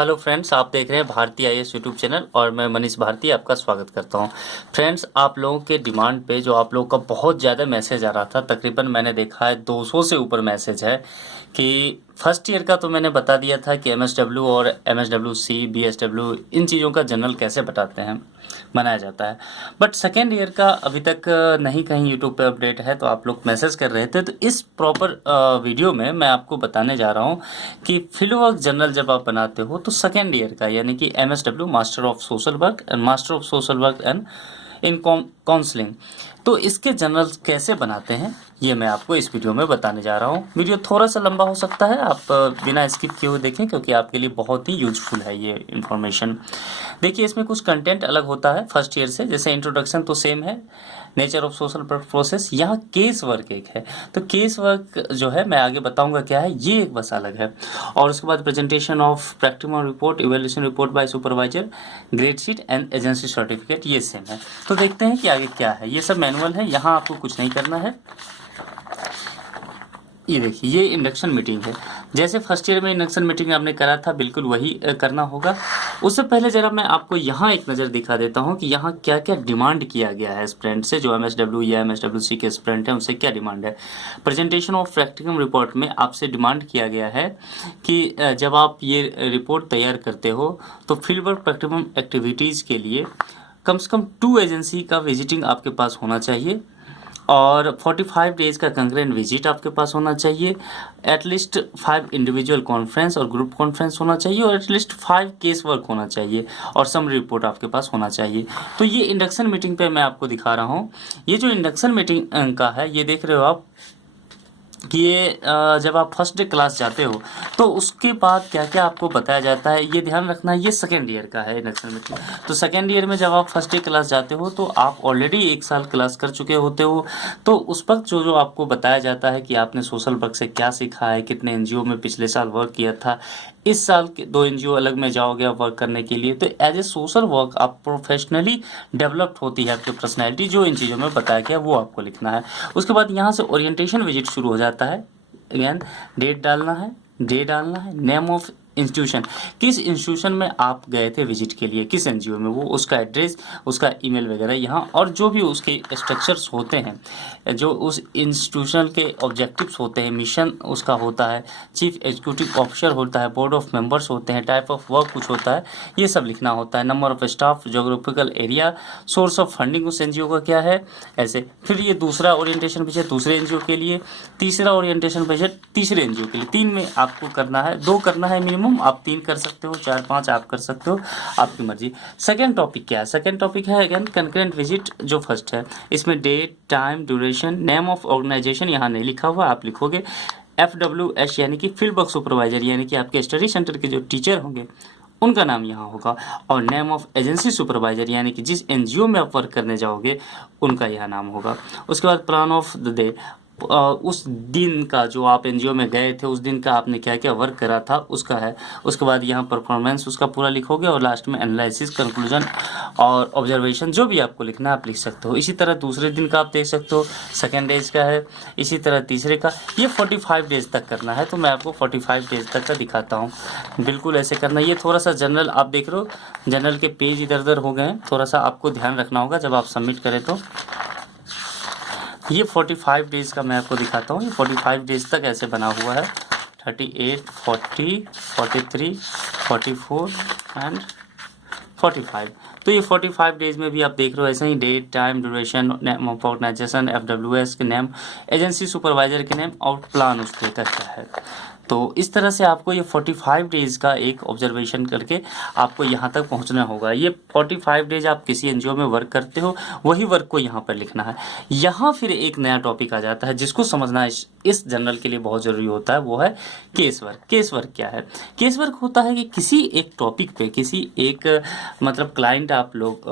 Hello friends, आप देख रहे हैं भारती आईएएस यूट्यूब चैनल और मैं मनीष भारती आपका स्वागत करता हूं। फ्रेंड्स, आप लोगों के डिमांड पे जो आप लोगों का बहुत ज़्यादा मैसेज आ रहा था, तकरीबन मैंने देखा है 200 से ऊपर मैसेज है कि फर्स्ट ईयर का तो मैंने बता दिया था कि एमएसडब्ल्यू और एमएसडब्ल्यूसी बीएसडब्ल्यू इन चीज़ों का जनरल कैसे बनाया जाता है। बट सेकेंड ईयर का अभी तक नहीं कहीं यूट्यूब पे अपडेट है, तो आप लोग मैसेज कर रहे थे। तो इस प्रॉपर वीडियो में मैं आपको बताने जा रहा हूँ कि फील्ड वर्क जनरल जब आप बनाते हो तो सेकेंड ईयर का, यानी कि MSW master of social work and master of social work and in counselling, तो इसके जनरल कैसे बनाते हैं ये मैं आपको इस वीडियो में बताने जा रहा हूँ। वीडियो थोड़ा सा लंबा हो सकता है, आप बिना स्किप किए हुए देखें क्योंकि आपके लिए बहुत ही यूजफुल है ये इन्फॉर्मेशन। देखिए, इसमें कुछ कंटेंट अलग होता है फर्स्ट ईयर से। जैसे इंट्रोडक्शन तो सेम है, नेचर ऑफ सोशल प्रोसेस, यहाँ केस वर्क एक है। तो केस वर्क जो है मैं आगे बताऊंगा क्या है, ये एक बस अलग है। और उसके बाद presentation of practical report, evaluation report by supervisor, grade sheet and agency certificate, ये सेम है। तो देखते हैं कि आगे क्या है। ये सब मैनुअल है, यहाँ आपको कुछ नहीं करना है। ये देखिए, ये इंडक्शन मीटिंग है। जैसे फर्स्ट ईयर में इंडक्शन मीटिंग आपने करा था, बिल्कुल वही करना होगा। उससे पहले जरा मैं आपको यहाँ एक नज़र दिखा देता हूँ कि यहाँ क्या क्या डिमांड किया गया है स्टूडेंट से। जो एमएसडब्ल्यू या एमएसडब्ल्यूसी के स्टूडेंट हैं उनसे क्या डिमांड है। प्रेजेंटेशन ऑफ प्रैक्टिकम रिपोर्ट में आपसे डिमांड किया गया है कि जब आप ये रिपोर्ट तैयार करते हो तो फील्ड वर्क प्रैक्टिकम एक्टिविटीज़ के लिए कम से कम 2 एजेंसी का विजिटिंग आपके पास होना चाहिए और 45 डेज का कंकरेंट विजिट आपके पास होना चाहिए। एटलीस्ट 5 इंडिविजुअल कॉन्फ्रेंस और ग्रुप कॉन्फ्रेंस होना चाहिए और एटलीस्ट 5 केस वर्क होना चाहिए और समरी रिपोर्ट आपके पास होना चाहिए। तो ये इंडक्शन मीटिंग पे मैं आपको दिखा रहा हूँ। ये जो इंडक्शन मीटिंग का है, ये देख रहे हो आप कि ये जब आप फर्स्ट डे क्लास जाते हो तो उसके बाद क्या क्या आपको बताया जाता है, ये ध्यान रखना है। ये सेकेंड ईयर का है इंडक्शन मीटिंग। तो सेकेंड ईयर में जब आप फर्स्ट डे क्लास जाते हो तो आप ऑलरेडी 1 साल क्लास कर चुके होते हो। तो उस वक्त जो आपको बताया जाता है कि आपने सोशल वर्क से क्या सीखा है, कितने एनजीओ में पिछले साल वर्क किया था, इस साल के 2 एनजीओ अलग में जाओगे आप वर्क करने के लिए। तो एज ए सोशल वर्क आप प्रोफेशनली डेवलप्ड होती है आपकी पर्सनैलिटी। जो इन चीज़ों में बताया गया वो आपको लिखना है। उसके बाद यहाँ से ओरिएंटेशन विजिट शुरू हो जाता है। अगेन डेट डालना है, डे डालना है, नेम ऑफ इंस्टीट्यूशन, किस इंस्टीट्यूशन में आप गए थे विजिट के लिए, किस एनजीओ में, वो उसका एड्रेस, उसका ईमेल वगैरह यहाँ, और जो भी उसके स्ट्रक्चर्स होते हैं, जो उस इंस्टीट्यूशन के ऑब्जेक्टिव्स होते हैं, मिशन उसका होता है, चीफ एग्जीक्यूटिव ऑफिसर होता है, बोर्ड ऑफ मेंबर्स होते हैं, टाइप ऑफ वर्क कुछ होता है, ये सब लिखना होता है। Number of staff, geographical area, source of funding उस एनजीओ का क्या है, ऐसे। फिर ये दूसरा ओरिएंटेशन विजिट दूसरे एनजीओ के लिए, तीसरा ओरिएंटेशन विजिट तीसरे एनजीओ के लिए। 3 में आपको करना है, 2 करना है मिनिमम। आप 3 कर सकते हो, 4 5 आप कर सकते हो, आपकी मर्जी। सेकेंड टॉपिक क्या है? सेकेंड टॉपिक है अगेन कंकरेंट विजिट जो फर्स्ट है। इसमें date, time, duration, name of organisation यहाँ नहीं लिखा हुआ, आप लिखोगे FWS यानी कि फील्ड वर्क सुपरवाइजर, यानी कि आपके स्टडी सेंटर के जो टीचर होंगे उनका नाम यहाँ होगा। और नेम ऑफ एजेंसी सुपरवाइजर यानी कि जिस एनजीओ में आप वर्क करने जाओगे उनका यह नाम होगा। उसके बाद प्लान ऑफ द डे, उस दिन का जो आप एनजीओ में गए थे उस दिन का आपने क्या क्या वर्क करा था उसका है। उसके बाद यहाँ परफॉर्मेंस उसका पूरा लिखोगे और लास्ट में एनालिसिस, कंक्लूजन और ऑब्जर्वेशन जो भी आपको लिखना है आप लिख सकते हो। इसी तरह दूसरे दिन का आप देख सकते हो, सेकेंड डेज का है, इसी तरह तीसरे का। ये 45 डेज तक करना है, तो मैं आपको 45 डेज तक का दिखाता हूँ। बिल्कुल ऐसे करना। ये थोड़ा सा जनरल आप देख रहे हो, जनरल के पेज इधर उधर हो गए हैं, थोड़ा सा आपको ध्यान रखना होगा जब आप सबमिट करें। तो ये 45 डेज का मैं आपको दिखाता हूँ। ये 45 डेज तक ऐसे बना हुआ है, 38, 40, 43, 44 एंड 45। तो ये 45 डेज में भी आप देख रहे हो ऐसे ही date, time, duration, name of organisation, FWS के नेम, एजेंसी सुपरवाइजर के नेम और प्लान उसके का क्या है। तो इस तरह से आपको ये 45 डेज का एक ऑब्जर्वेशन करके आपको यहाँ तक पहुँचना होगा। ये 45 डेज आप किसी एनजीओ में वर्क करते हो वही वर्क को यहाँ पर लिखना है। यहाँ फिर एक नया टॉपिक आ जाता है जिसको समझना इस जनरल के लिए बहुत ज़रूरी होता है, वो है केस वर्क। केस वर्क क्या है? केस वर्क होता है कि किसी एक टॉपिक पे, किसी एक मतलब क्लाइंट आप लोग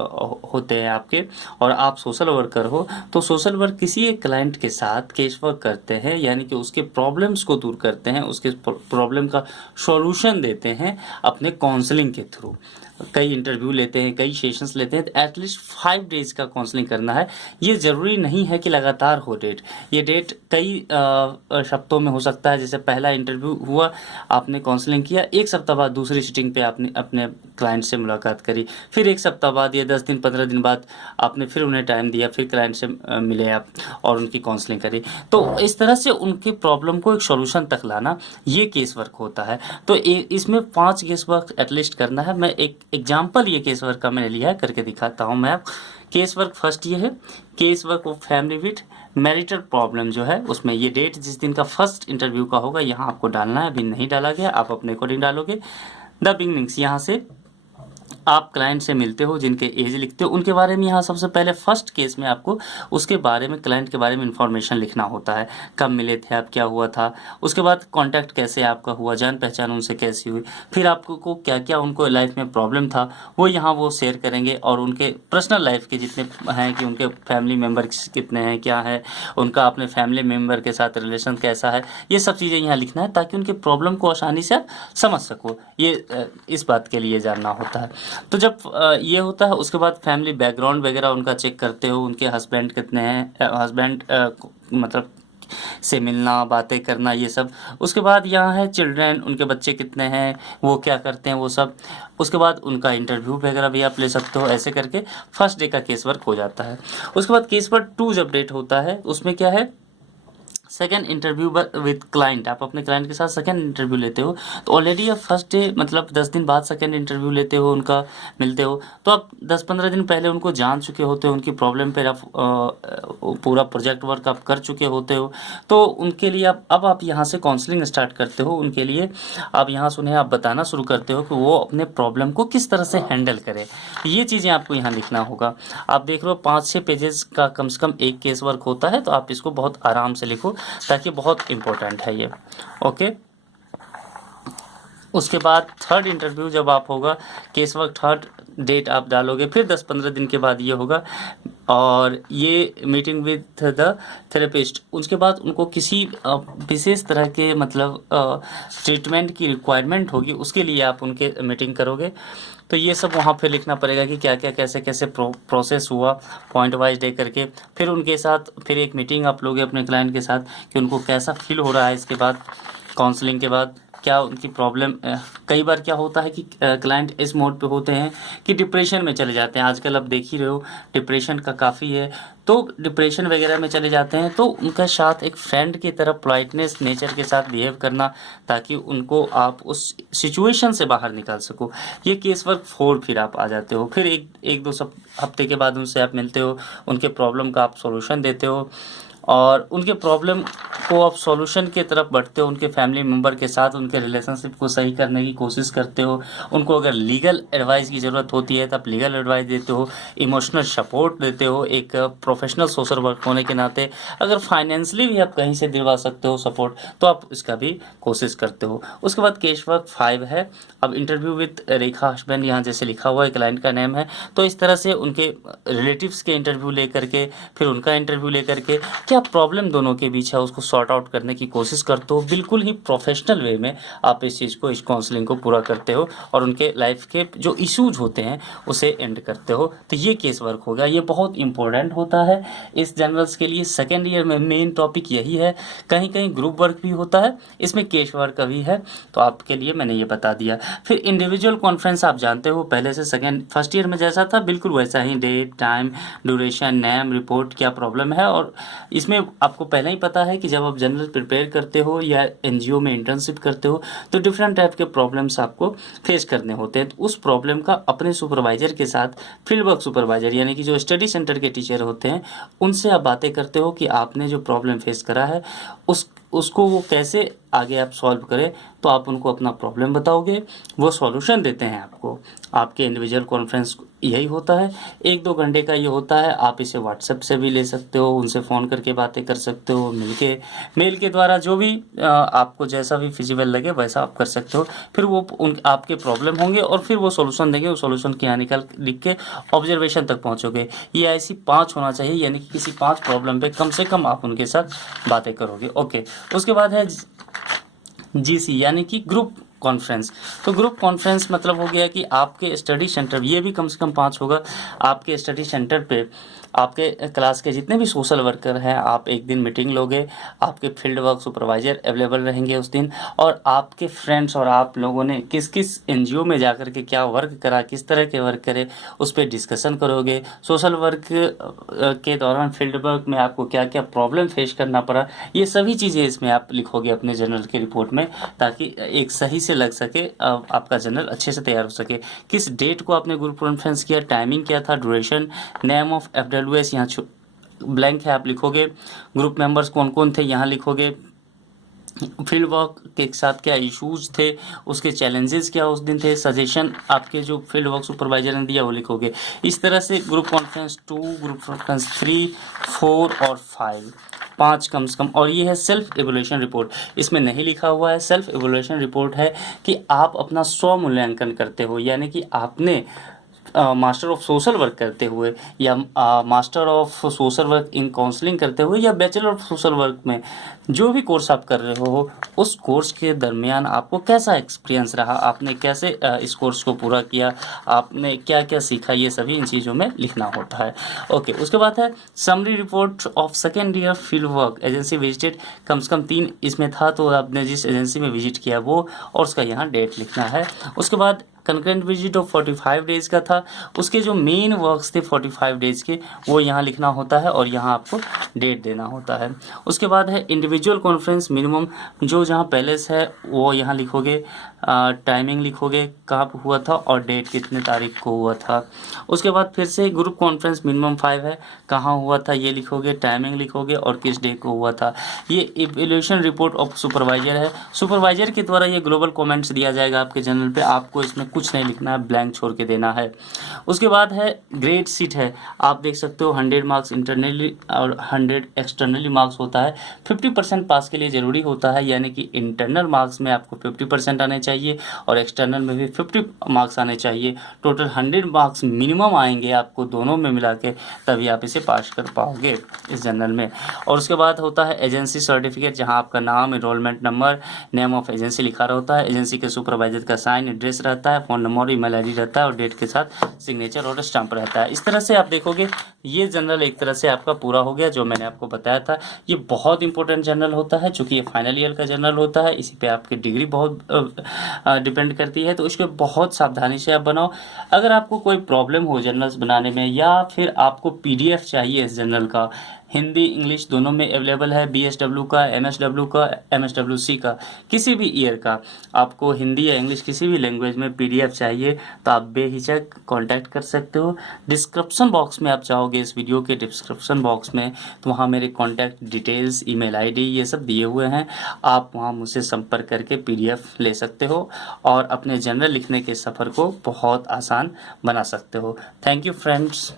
होते हैं आपके और आप सोशल वर्कर हो, तो सोशल वर्क किसी एक क्लाइंट के साथ केस वर्क करते हैं, यानी कि उसके प्रॉब्लम्स को दूर करते हैं, उसके उसके प्रॉब्लम का सॉल्यूशन देते हैं अपने काउंसलिंग के थ्रू। कई इंटरव्यू लेते हैं, कई सेशंस लेते हैं, तो एटलीस्ट 5 डेज का काउंसलिंग करना है। ये ज़रूरी नहीं है कि लगातार हो डेट, ये डेट कई हफ्तों में हो सकता है। जैसे पहला इंटरव्यू हुआ, आपने काउंसलिंग किया, 1 सप्ताह बाद दूसरी सिटिंग पे आपने अपने क्लाइंट से मुलाकात करी, फिर 1 सप्ताह बाद या 10 दिन 15 दिन बाद आपने फिर उन्हें टाइम दिया, फिर क्लाइंट से मिले आप और उनकी काउंसलिंग करी। तो इस तरह से उनकी प्रॉब्लम को एक सॉल्यूशन तक लाना, ये केस वर्क होता है। तो इसमें 5 केस वर्क एटलीस्ट करना है। मैं एक एग्जाम्पल ये केस वर्क का मैंने लिया है, करके दिखाता हूँ मैं। केस वर्क फर्स्ट ये है, case work of family with marital problem जो है, उसमें ये डेट जिस दिन का फर्स्ट इंटरव्यू का होगा यहाँ आपको डालना है, अभी नहीं डाला गया, आप अपने अकॉर्डिंग डालोगे। द बिगनिंग्स, यहाँ से आप क्लाइंट से मिलते हो, जिनके एज लिखते हो उनके बारे में यहाँ सबसे पहले फर्स्ट केस में आपको उसके बारे में, क्लाइंट के बारे में इंफॉर्मेशन लिखना होता है। कब मिले थे आप, क्या हुआ था, उसके बाद कांटेक्ट कैसे आपका हुआ, जान पहचान उनसे कैसी हुई, फिर आपको को क्या क्या उनको लाइफ में प्रॉब्लम था वो यहाँ वो शेयर करेंगे, और उनके पर्सनल लाइफ के जितने हैं कि उनके फैमिली मेम्बर्स कितने हैं, क्या है उनका अपने फैमिली मेम्बर के साथ रिलेशन कैसा है, ये सब चीज़ें यहाँ लिखना है ताकि उनके प्रॉब्लम को आसानी से आप समझ सको। ये इस बात के लिए जानना होता है। तो जब ये होता है, उसके बाद फैमिली बैकग्राउंड वगैरह उनका चेक करते हो, उनके हस्बैंड कितने हैं, हस्बैंड मतलब से मिलना, बातें करना, ये सब। उसके बाद यहाँ है चिल्ड्रन, उनके बच्चे कितने हैं, वो क्या करते हैं, वो सब। उसके बाद उनका इंटरव्यू वगैरह भी आप ले सकते हो। ऐसे करके फर्स्ट डे का केस वर्क हो जाता है। उसके बाद केस वर्क 2 जब डेट होता है, उसमें क्या है, सेकेंड इंटरव्यू विद क्लाइंट। आप अपने क्लाइंट के साथ सेकेंड इंटरव्यू लेते हो, तो ऑलरेडी आप फर्स्ट डे मतलब 10 दिन बाद सेकेंड इंटरव्यू लेते हो, उनका मिलते हो, तो आप 10-15 दिन पहले उनको जान चुके होते हो, उनकी प्रॉब्लम पर आप पूरा प्रोजेक्ट वर्क आप कर चुके होते हो। तो उनके लिए अब आप यहाँ से काउंसलिंग स्टार्ट करते हो। उनके लिए आप यहाँ से उन्हें आप बताना शुरू करते हो कि वो अपने प्रॉब्लम को किस तरह से हैंडल करे। ये चीज़ें आपको यहाँ लिखना होगा। आप देख रहे हो 5-6 पेजेस का कम से कम एक केस वर्क होता है, तो आप इसको बहुत आराम से लिखो ताकि बहुत इम्पोर्टेंट है ये। ओके, उसके बाद थर्ड इंटरव्यू जब आप होगा, केस वर्क थर्ड डेट आप डालोगे, फिर 10-15 दिन के बाद ये होगा, और ये मीटिंग विद द थेरेपिस्ट। उसके बाद उनको किसी विशेष तरह के मतलब ट्रीटमेंट की रिक्वायरमेंट होगी, उसके लिए आप उनके मीटिंग करोगे। तो ये सब वहाँ पे लिखना पड़ेगा कि क्या क्या कैसे कैसे प्रोसेस हुआ, पॉइंट वाइज दे करके। फिर उनके साथ फिर एक मीटिंग आप लोगे अपने क्लाइंट के साथ कि उनको कैसा फील हो रहा है इसके बाद, काउंसलिंग के बाद क्या उनकी प्रॉब्लम। कई बार क्या होता है कि क्लाइंट इस मोड पे होते हैं कि डिप्रेशन में चले जाते हैं। आजकल आप देख ही रहे हो डिप्रेशन का काफ़ी है, तो डिप्रेशन वगैरह में चले जाते हैं, तो उनका साथ एक फ्रेंड की तरह पोलाइटनेस नेचर के साथ बिहेव करना, ताकि उनको आप उस सिचुएशन से बाहर निकाल सको। ये केस वर्क 4 फिर आप आ जाते हो। फिर एक दो हफ्ते के बाद उनसे आप मिलते हो, उनके प्रॉब्लम का आप सॉल्यूशन देते हो, और उनके प्रॉब्लम को आप सॉल्यूशन की तरफ बढ़ते हो। उनके फैमिली मेम्बर के साथ उनके रिलेशनशिप को सही करने की कोशिश करते हो। उनको अगर लीगल एडवाइस की ज़रूरत होती है तो आप लीगल एडवाइस देते हो, इमोशनल सपोर्ट देते हो एक प्रोफेशनल सोशल वर्क होने के नाते। अगर फाइनेंशियली भी आप कहीं से दिलवा सकते हो सपोर्ट, तो आप इसका भी कोशिश करते हो। उसके बाद केस वर्क 5 है, अब इंटरव्यू विद रेखा हस्बैंड, यहाँ जैसे लिखा हुआ है क्लाइंट का नेम है, तो इस तरह से उनके रिलेटिव्स के इंटरव्यू ले करके, फिर उनका इंटरव्यू ले करके क्या प्रॉब्लम दोनों के बीच है उसको सॉर्ट आउट करने की कोशिश करते हो। बिल्कुल ही प्रोफेशनल वे में आप इस चीज़ को, इस काउंसलिंग को पूरा करते हो, और उनके लाइफ के जो इश्यूज होते हैं उसे एंड करते हो। तो ये केस वर्क हो गया। ये बहुत इंपॉर्टेंट होता है इस जनरल्स के लिए। सेकेंड ईयर में मेन टॉपिक यही है। कहीं कहीं ग्रुप वर्क भी होता है, इसमें केस वर्क का भी है, तो आपके लिए मैंने ये बता दिया। फिर इंडिविजुअल कॉन्फ्रेंस आप जानते हो पहले से, फर्स्ट ईयर में जैसा था बिल्कुल वैसा ही, date, time, duration, name, report, क्या प्रॉब्लम है। और इसमें आपको पहले ही पता है कि जब आप जनरल प्रिपेयर करते हो या एनजीओ में इंटर्नशिप करते हो, तो डिफरेंट टाइप के प्रॉब्लम्स आपको फेस करने होते हैं। तो उस प्रॉब्लम का अपने सुपरवाइजर के साथ, फील्ड वर्क सुपरवाइजर यानी कि जो स्टडी सेंटर के टीचर होते हैं, उनसे आप बातें करते हो कि आपने जो प्रॉब्लम फेस करा है उसको वो कैसे आगे आप सॉल्व करें। तो आप उनको अपना प्रॉब्लम बताओगे, वो सॉल्यूशन देते हैं आपको। आपके इंडिविजुअल कॉन्फ्रेंस यही होता है, 1-2 घंटे का ये होता है। आप इसे व्हाट्सएप से भी ले सकते हो, उनसे फ़ोन करके बातें कर सकते हो, मेल के द्वारा, जो भी आपको जैसा भी फिजिबल लगे वैसा आप कर सकते हो। फिर वो आपके प्रॉब्लम होंगे और फिर वो सॉल्यूशन देंगे। वो सॉल्यूशन की यहाँ लिख के ऑब्जर्वेशन तक पहुँचोगे। ये ऐसी 5 होना चाहिए, यानी कि किसी 5 प्रॉब्लम पे कम से कम आप उनके साथ बातें करोगे। ओके, उसके बाद है GC यानी कि ग्रुप कॉन्फ्रेंस। तो ग्रुप कॉन्फ्रेंस मतलब हो गया कि आपके स्टडी सेंटर, ये भी कम से कम 5 होगा, आपके स्टडी सेंटर पे आपके क्लास के जितने भी सोशल वर्कर हैं, आप एक दिन मीटिंग लोगे, आपके फील्ड वर्क सुपरवाइजर अवेलेबल रहेंगे उस दिन, और आपके फ्रेंड्स और आप लोगों ने किस किस NGO में जा कर के क्या वर्क करा, किस तरह के वर्क करे, उस पर डिस्कशन करोगे। सोशल वर्क के दौरान फील्ड वर्क में आपको क्या क्या प्रॉब्लम फेस करना पड़ा, ये सभी चीज़ें इसमें आप लिखोगे अपने जर्नल की रिपोर्ट में, ताकि एक सही से लग सके, आपका जर्नल अच्छे से तैयार हो सके। किस डेट को आपने ग्रुप कॉन्फ्रेंस किया, टाइमिंग क्या था, ड्यूरेशन, नेम ऑफ FWS यहाँ ब्लैंक है, आप लिखोगे। ग्रुप मेंबर्स कौन कौन थे यहाँ लिखोगे। फील्ड वर्क के साथ क्या इश्यूज थे, उसके चैलेंजेस क्या उस दिन थे, सजेशन आपके जो फील्ड वर्क सुपरवाइजर ने दिया वो लिखोगे। इस तरह से ग्रुप कॉन्फ्रेंस 2, ग्रुप कॉन्फ्रेंस 3, 4 और 5 कम से कम। और ये है सेल्फ एवोल्यूशन रिपोर्ट, इसमें नहीं लिखा हुआ है। सेल्फ एवोल्यूशन रिपोर्ट है कि आप अपना स्व मूल्यांकन करते हो, यानी कि आपने मास्टर ऑफ सोशल वर्क करते हुए, या master of social work in counselling करते हुए, या बैचलर ऑफ सोशल वर्क में जो भी कोर्स आप कर रहे हो, उस कोर्स के दरमियान आपको कैसा एक्सपीरियंस रहा, आपने कैसे इस कोर्स को पूरा किया, आपने क्या क्या सीखा, ये सभी इन चीज़ों में लिखना होता है। ओके, उसके बाद है summary report of second year field work agency visited. कम से कम 3 इसमें था, तो आपने जिस एजेंसी में विजिट किया वो और उसका यहाँ डेट लिखना है। उसके बाद कंकरेंट विजिट ऑफ 45 डेज का था, उसके जो मेन वर्क्स थे 45 डेज के वो यहाँ लिखना होता है और यहाँ आपको डेट देना होता है। उसके बाद है इंडिविजुअल कॉन्फ्रेंस मिनिमम, जो जहाँ पैलेस है वो यहाँ लिखोगे, टाइमिंग लिखोगे कब हुआ था और डेट कितने तारीख को हुआ था। उसके बाद फिर से ग्रुप कॉन्फ्रेंस मिनिमम 5 है, कहाँ हुआ था ये लिखोगे, टाइमिंग लिखोगे और किस डे को हुआ था। ये इवैल्यूएशन रिपोर्ट ऑफ सुपरवाइजर है, सुपरवाइजर के द्वारा ये ग्लोबल कमेंट्स दिया जाएगा आपके जर्नल पे, आपको इसमें कुछ नहीं लिखना है, ब्लैंक छोड़ के देना है। उसके बाद है ग्रेड शीट है, आप देख सकते हो 100 मार्क्स इंटरनली और 100 एक्सटर्नली मार्क्स होता है। 50% पास के लिए ज़रूरी होता है, यानी कि इंटरनल मार्क्स में आपको 50% आने चाहिए और एक्सटर्नल में भी 50 मार्क्स आने चाहिए। टोटल 100 मार्क्स मिनिमम आएंगे आपको दोनों में मिला के, तभी आप इसे पास कर पाओगे इस जर्नल में। और उसके बाद होता है एजेंसी सर्टिफिकेट, जहाँ आपका नाम, enrolment number, name of agency लिखा रहता है, एजेंसी के सुपरवाइजर का साइन, एड्रेस रहता है, फ़ोन नंबर, ईमेल आईडी रहता है और डेट के साथ सिग्नेचर और स्टाम्प रहता है। इस तरह से आप देखोगे ये जर्नल एक तरह से आपका पूरा हो गया, जो मैंने आपको बताया था। ये बहुत इंपॉर्टेंट जर्नल होता है, चूँकि ये फाइनल ईयर का जर्नल होता है, इसी पे आपकी डिग्री बहुत डिपेंड करती है, तो इसको बहुत सावधानी से आप बनाओ। अगर आपको कोई प्रॉब्लम हो जर्नल्स बनाने में, या फिर आपको PDF चाहिए इस जर्नल का, हिंदी इंग्लिश दोनों में अवेलेबल है, BSW का, MSW का, MSWC का, किसी भी ईयर का आपको हिंदी या इंग्लिश किसी भी लैंग्वेज में PDF चाहिए तो आप बेहिचक कांटेक्ट कर सकते हो। डिस्क्रिप्शन बॉक्स में आप चाहोगे, इस वीडियो के डिस्क्रिप्शन बॉक्स में, तो वहाँ मेरे कॉन्टैक्ट डिटेल्स, ईमेल आईडी ये सब दिए हुए हैं, आप वहाँ मुझसे संपर्क करके PDF ले सकते हो और अपने जर्नल लिखने के सफ़र को बहुत आसान बना सकते हो। Thank you friends.